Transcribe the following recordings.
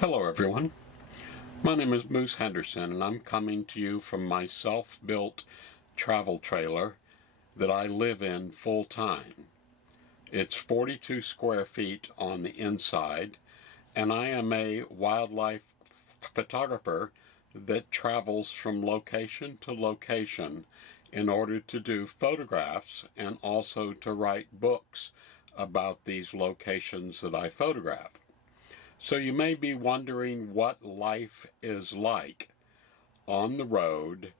Hello everyone, my name is Moose Henderson and I'm coming to you from my self-built travel trailer that I live in full-time. It's 42 square feet on the inside and I am a wildlife photographer that travels from location to location in order to do photographs and also to write books about these locations that I photograph. So you may be wondering what life is like on the road,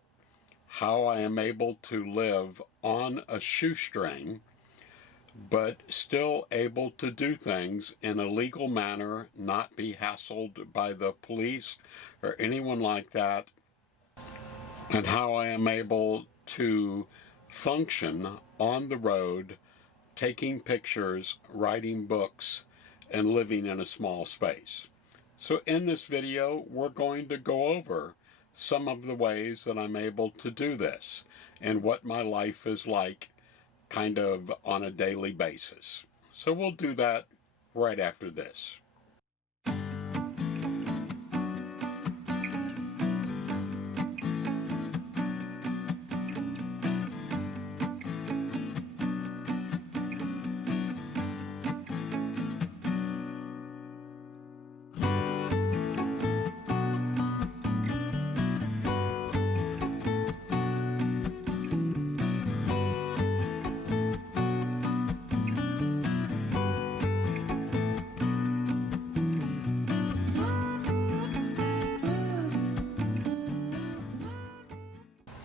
how I am able to live on a shoestring, but still able to do things in a legal manner, not be hassled by the police or anyone like that, and how I am able to function on the road, taking pictures, writing books, and living in a small space. So in this video, we're going to go over some of the ways that I'm able to do this and what my life is like kind of on a daily basis. So we'll do that right after this.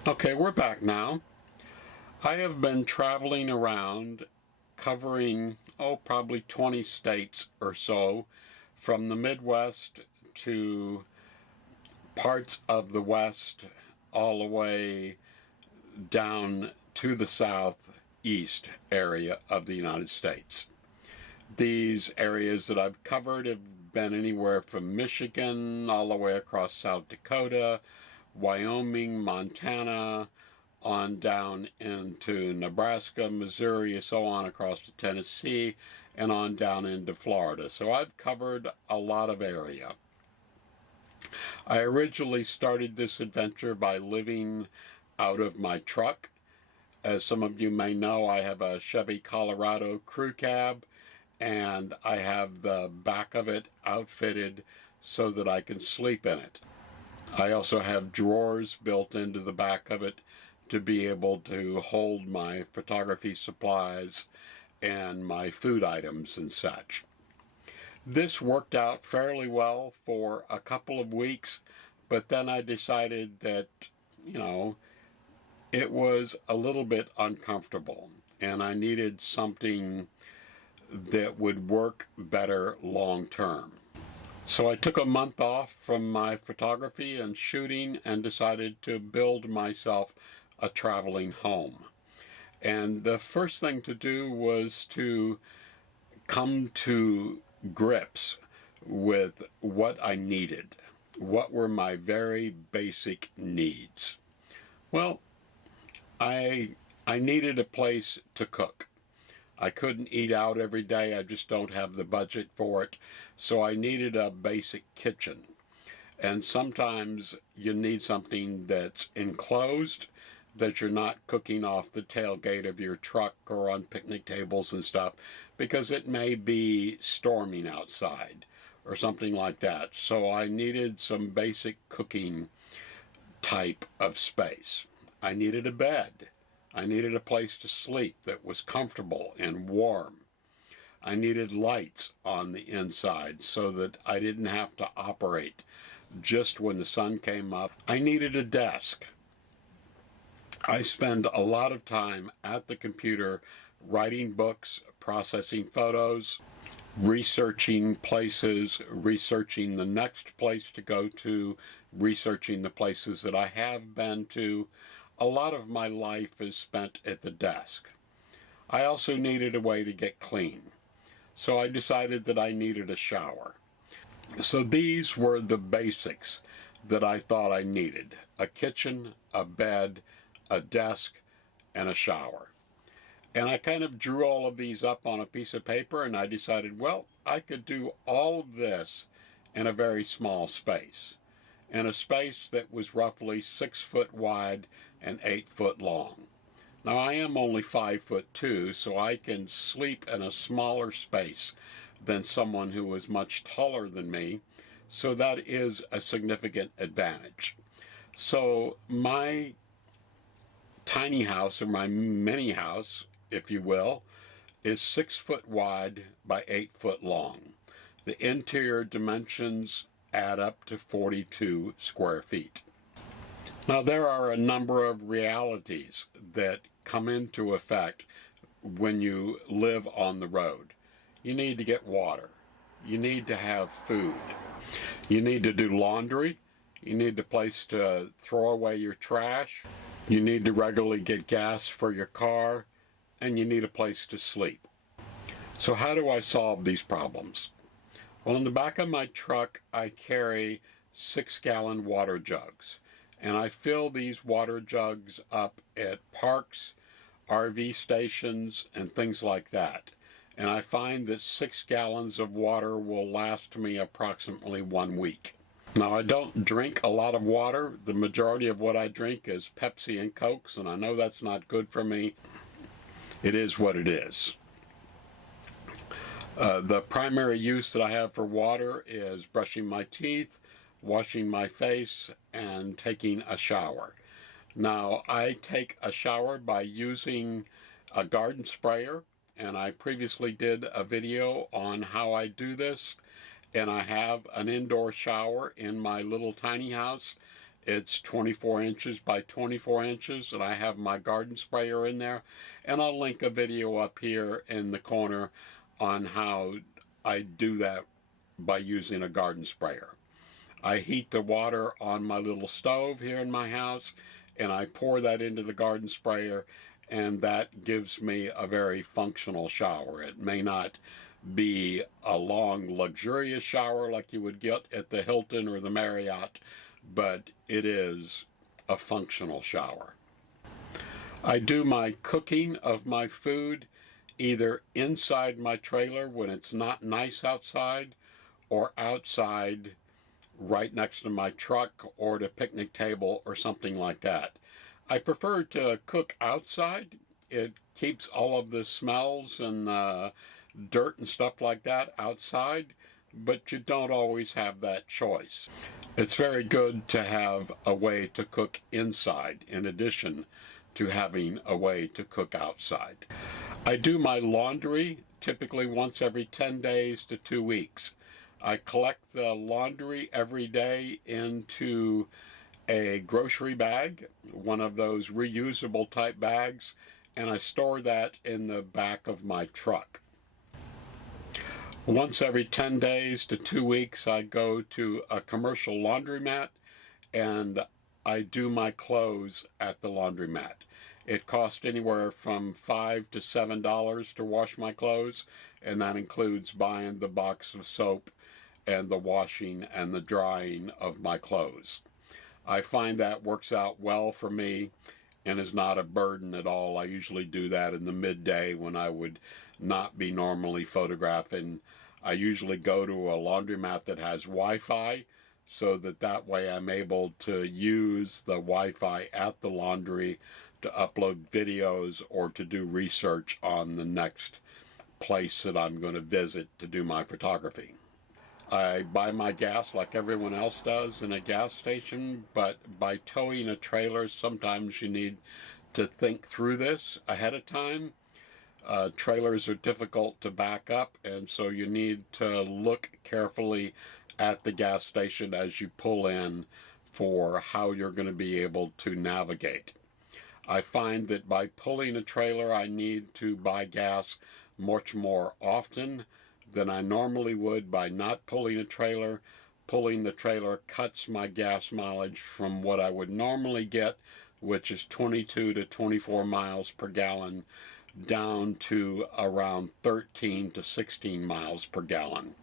Okay, we're back now. I have been traveling around covering, probably 20 states or so, from the Midwest to parts of the West, all the way down to the southeast area of the United States. These areas that I've covered have been anywhere from Michigan all the way across South Dakota, Wyoming, Montana, on down into Nebraska, Missouri, so on across to Tennessee, and on down into Florida. So I've covered a lot of area. I originally started this adventure by living out of my truck. As some of you may know, I have a Chevy Colorado crew cab, and I have the back of it outfitted so that I can sleep in it. I also have drawers built into the back of it to be able to hold my photography supplies and my food items and such. This worked out fairly well for a couple of weeks, but then I decided that, it was a little bit uncomfortable and I needed something that would work better long term. So I took a month off from my photography and shooting and decided to build myself a traveling home. And the first thing to do was to come to grips with what I needed. What were my very basic needs? Well, I needed a place to cook. I couldn't eat out every day. I just don't have the budget for it. So I needed a basic kitchen. And sometimes you need something that's enclosed, that you're not cooking off the tailgate of your truck or on picnic tables and stuff, because it may be storming outside or something like that. So I needed some basic cooking type of space. I needed a bed. I needed a place to sleep that was comfortable and warm. I needed lights on the inside so that I didn't have to operate just when the sun came up. I needed a desk. I spend a lot of time at the computer writing books, processing photos, researching places, researching the next place to go to, researching the places that I have been to. A lot of my life is spent at the desk. I also needed a way to get clean. So I decided that I needed a shower. So these were the basics that I thought I needed: a kitchen, a bed, a desk, and a shower. And I kind of drew all of these up on a piece of paper, and I decided, well, I could do all of this in a very small space, in a space that was roughly 6 foot wide and 8 foot long. Now I am only 5'2", so I can sleep in a smaller space than someone who is much taller than me, so that is a significant advantage. So my tiny house, or my mini house, if you will, is 6 foot wide by 8 foot long. The interior dimensions add up to 42 square feet. Now there are a number of realities that come into effect when you live on the road. You need to get water. You need to have food. You need to do laundry. You need a place to throw away your trash. You need to regularly get gas for your car, and you need a place to sleep. So how do I solve these problems? Well, in the back of my truck, I carry 6-gallon water jugs, and I fill these water jugs up at parks, RV stations, and things like that. And I find that 6 gallons of water will last me approximately 1 week. Now, I don't drink a lot of water. The majority of what I drink is Pepsi and Cokes, and I know that's not good for me. It is what it is. The primary use that I have for water is brushing my teeth, washing my face, and taking a shower. Now, I take a shower by using a garden sprayer, and I previously did a video on how I do this. And I have an indoor shower in my little tiny house. It's 24 inches by 24 inches, and I have my garden sprayer in there. And I'll link a video up here in the corner on how I do that by using a garden sprayer. I heat the water on my little stove here in my house, and I pour that into the garden sprayer, and that gives me a very functional shower. It may not be a long, luxurious shower like you would get at the Hilton or the Marriott, but it is a functional shower. I do my cooking of my food either inside my trailer when it's not nice outside, or outside right next to my truck or the picnic table or something like that. I prefer to cook outside. It keeps all of the smells and dirt and stuff like that outside, but you don't always have that choice. It's very good to have a way to cook inside in addition to having a way to cook outside. I do my laundry typically once every 10 days to 2 weeks. I collect the laundry every day into a grocery bag, one of those reusable type bags, and I store that in the back of my truck. Once every 10 days to 2 weeks, I go to a commercial laundromat and I do my clothes at the laundromat. It costs anywhere from $5 to $7 to wash my clothes, and that includes buying the box of soap and the washing and the drying of my clothes. I find that works out well for me and is not a burden at all. I usually do that in the midday when I would not be normally photographing. I usually go to a laundromat that has Wi-Fi, so that way I'm able to use the Wi-Fi at the laundry to upload videos or to do research on the next place that I'm going to visit to do my photography. I buy my gas like everyone else does in a gas station, but by towing a trailer, sometimes you need to think through this ahead of time. Trailers are difficult to back up, and so you need to look carefully at the gas station as you pull in for how you're going to be able to navigate. I find that by pulling a trailer, I need to buy gas much more often than I normally would by not pulling a trailer. Pulling the trailer cuts my gas mileage from what I would normally get, which is 22 to 24 miles per gallon, down to around 13 to 16 miles per gallon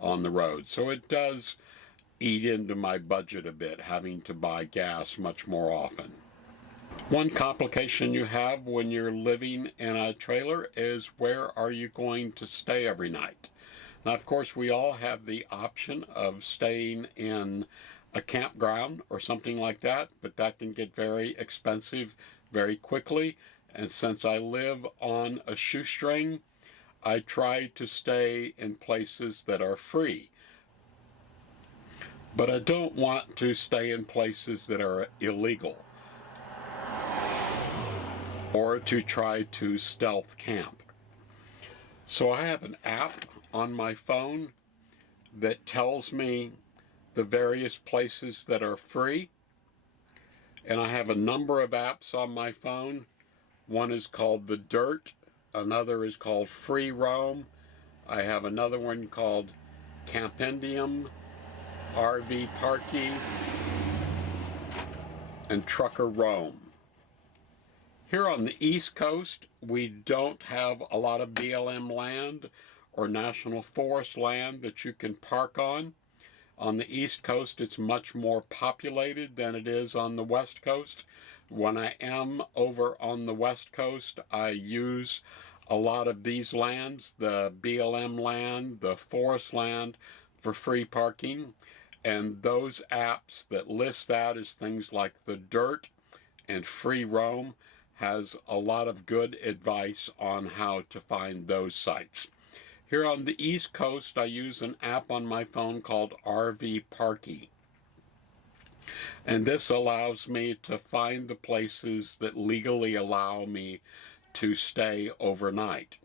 on the road. So it does eat into my budget a bit, having to buy gas much more often. One complication you have when you're living in a trailer is, where are you going to stay every night? Now, of course, we all have the option of staying in a campground or something like that, but that can get very expensive very quickly. And since I live on a shoestring, I try to stay in places that are free. But I don't want to stay in places that are illegal or to try to stealth camp. So I have an app on my phone that tells me the various places that are free. And I have a number of apps on my phone. One is called The Dirt. Another is called Free Roam. I have another one called Campendium, RV Parky, and Trucker Roam. Here on the East Coast, we don't have a lot of BLM land or National Forest land that you can park on. On the East Coast, it's much more populated than it is on the West Coast. When I am over on the West Coast, I use a lot of these lands, the BLM land, the forest land, for free parking. And those apps that list that as things like The Dirt and Free Roam has a lot of good advice on how to find those sites. Here on the East Coast, I use an app on my phone called RV Parky. And this allows me to find the places that legally allow me to stay overnight.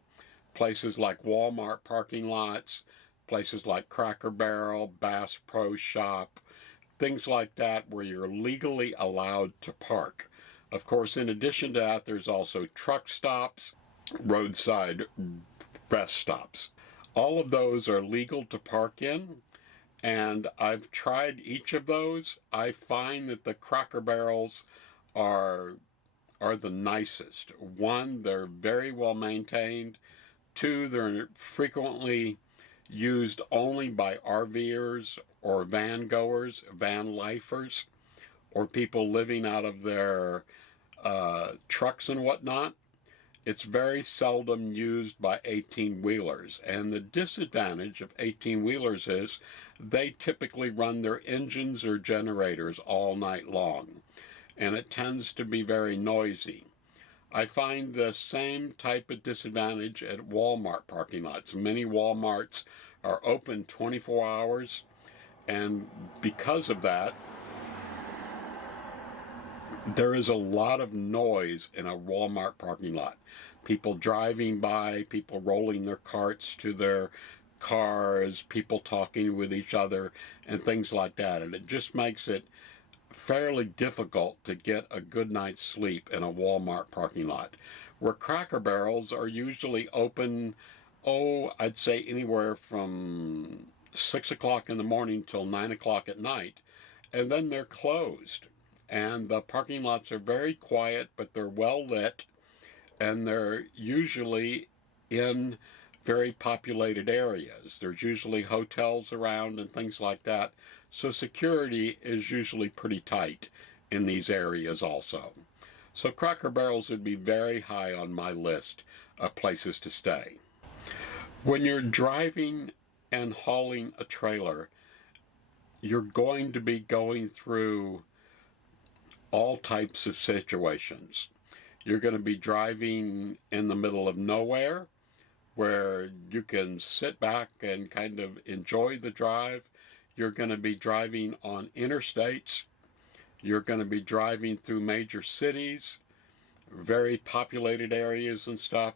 Places like Walmart parking lots, places like Cracker Barrel, Bass Pro Shop, things like that where you're legally allowed to park. Of course, in addition to that, there's also truck stops, roadside rest stops. All of those are legal to park in, and I've tried each of those. I find that the Cracker Barrels are the nicest. One, they're very well maintained. Two, they're frequently used only by RVers or van goers, van lifers, or people living out of their trucks and whatnot. It's very seldom used by 18-wheelers. And the disadvantage of 18-wheelers is they typically run their engines or generators all night long. And it tends to be very noisy. I find the same type of disadvantage at Walmart parking lots. Many Walmarts are open 24 hours. And because of that, there is a lot of noise in a Walmart parking lot. People driving by, people rolling their carts to their cars, people talking with each other, and things like that. And it just makes it fairly difficult to get a good night's sleep in a Walmart parking lot. Where Cracker Barrels are usually open, I'd say anywhere from 6 o'clock in the morning till 9 o'clock at night, and then they're closed. And the parking lots are very quiet, but they're well lit, and they're usually in very populated areas. There's usually hotels around and things like that, so security is usually pretty tight in these areas also. So Cracker Barrels would be very high on my list of places to stay. When you're driving and hauling a trailer, you're going to be going through all types of situations. You're going to be driving in the middle of nowhere where you can sit back and kind of enjoy the drive. You're going to be driving on interstates. You're going to be driving through major cities, very populated areas and stuff.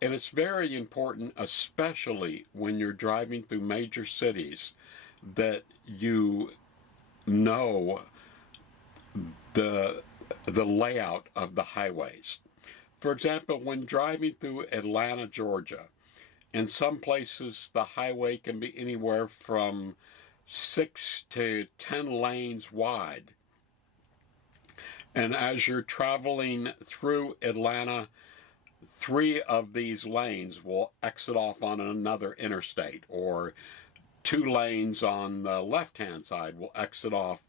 And it's very important, especially when you're driving through major cities, that you know the layout of the highways. For example, when driving through Atlanta, Georgia, in some places the highway can be anywhere from 6 to 10 lanes wide. And as you're traveling through Atlanta, 3 of these lanes will exit off on another interstate, or 2 lanes on the left-hand side will exit off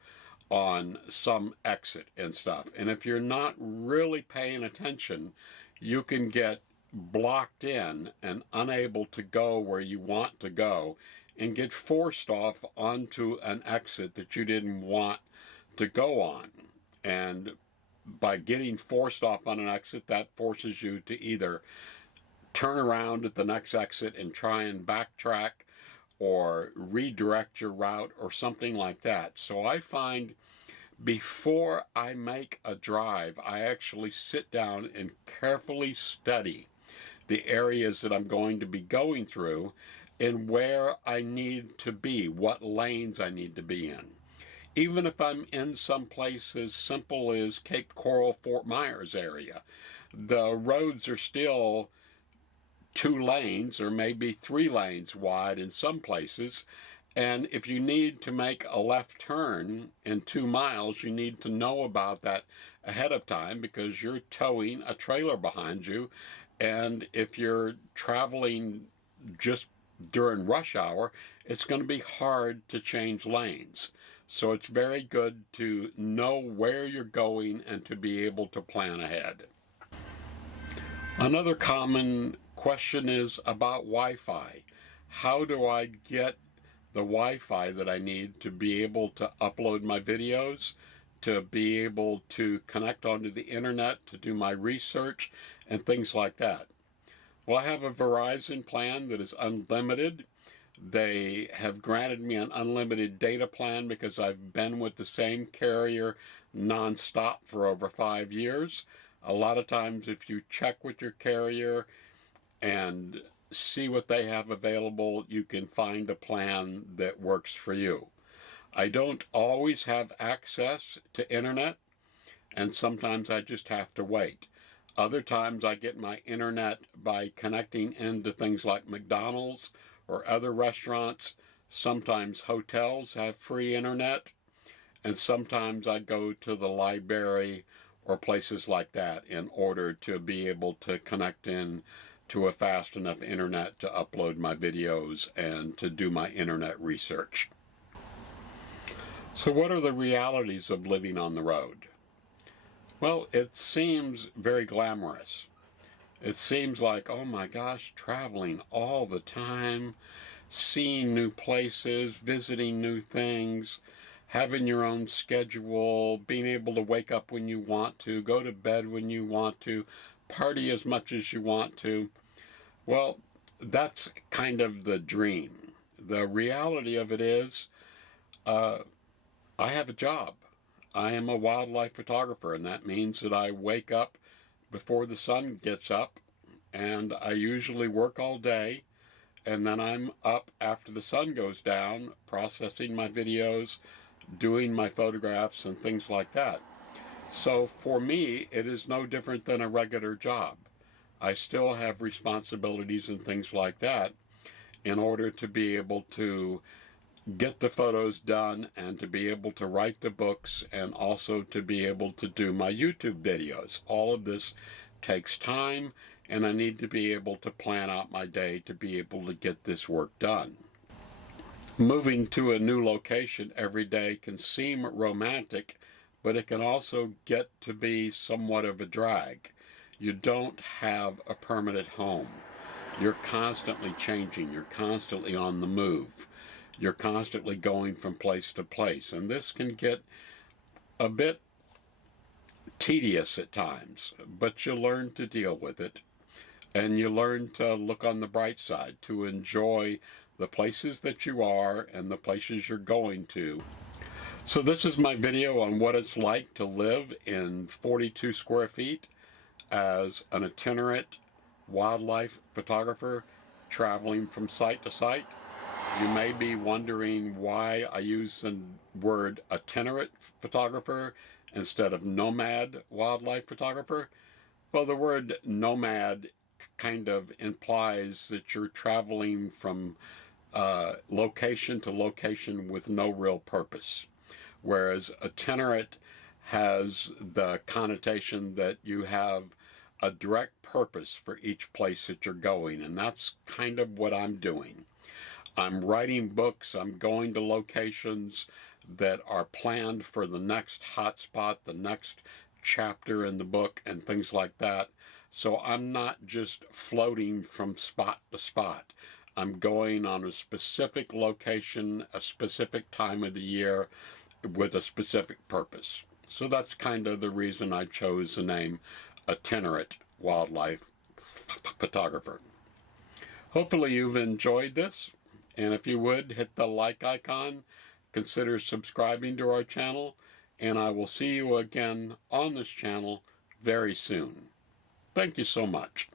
on some exit and stuff. And if you're not really paying attention, you can get blocked in and unable to go where you want to go and get forced off onto an exit that you didn't want to go on. And by getting forced off on an exit, that forces you to either turn around at the next exit and try and backtrack or redirect your route or something like that. So I find before I make a drive, I actually sit down and carefully study the areas that I'm going to be going through and where I need to be, what lanes I need to be in. Even if I'm in some place as simple as Cape Coral, Fort Myers area, the roads are still 2 lanes or maybe 3 lanes wide in some places. And if you need to make a left turn in 2 miles, you need to know about that ahead of time because you're towing a trailer behind you. And if you're traveling just during rush hour, it's going to be hard to change lanes. So it's very good to know where you're going and to be able to plan ahead. Another common question is about Wi-Fi. How do I get the Wi-Fi that I need to be able to upload my videos, to be able to connect onto the internet, to do my research, and things like that? Well, I have a Verizon plan that is unlimited. They have granted me an unlimited data plan because I've been with the same carrier nonstop for over 5 years. A lot of times if you check with your carrier and see what they have available, you can find a plan that works for you. I don't always have access to internet, and sometimes I just have to wait. Other times I get my internet by connecting into things like McDonald's or other restaurants. Sometimes hotels have free internet, and sometimes I go to the library or places like that in order to be able to connect in to a fast enough internet to upload my videos and to do my internet research. So what are the realities of living on the road? Well, it seems very glamorous. It seems like, oh my gosh, traveling all the time, seeing new places, visiting new things, having your own schedule, being able to wake up when you want to, go to bed when you want to, party as much as you want to. Well, that's kind of the dream. The reality of it is, I have a job. I am a wildlife photographer, and that means that I wake up before the sun gets up, and I usually work all day, and then I'm up after the sun goes down, processing my videos, doing my photographs, and things like that. So for me, it is no different than a regular job. I still have responsibilities and things like that in order to be able to get the photos done and to be able to write the books and also to be able to do my YouTube videos. All of this takes time, and I need to be able to plan out my day to be able to get this work done. Moving to a new location every day can seem romantic, but it can also get to be somewhat of a drag. You don't have a permanent home. You're constantly changing. You're constantly on the move. You're constantly going from place to place. And this can get a bit tedious at times, but you learn to deal with it. And you learn to look on the bright side, to enjoy the places that you are and the places you're going to. So this is my video on what it's like to live in 42 square feet as an itinerant wildlife photographer traveling from site to site. You may be wondering why I use the word itinerant photographer instead of nomad wildlife photographer. Well, the word nomad kind of implies that you're traveling from location to location with no real purpose, whereas itinerant has the connotation that you have a direct purpose for each place that you're going, and that's kind of what I'm doing. I'm writing books, I'm going to locations that are planned for the next hotspot, the next chapter in the book, and things like that. So I'm not just floating from spot to spot. I'm going on a specific location, a specific time of the year, with a specific purpose. So that's kind of the reason I chose the name Itinerate Wildlife Photographer. Hopefully you've enjoyed this, and if you would, hit the like icon, consider subscribing to our channel, and I will see you again on this channel very soon. Thank you so much.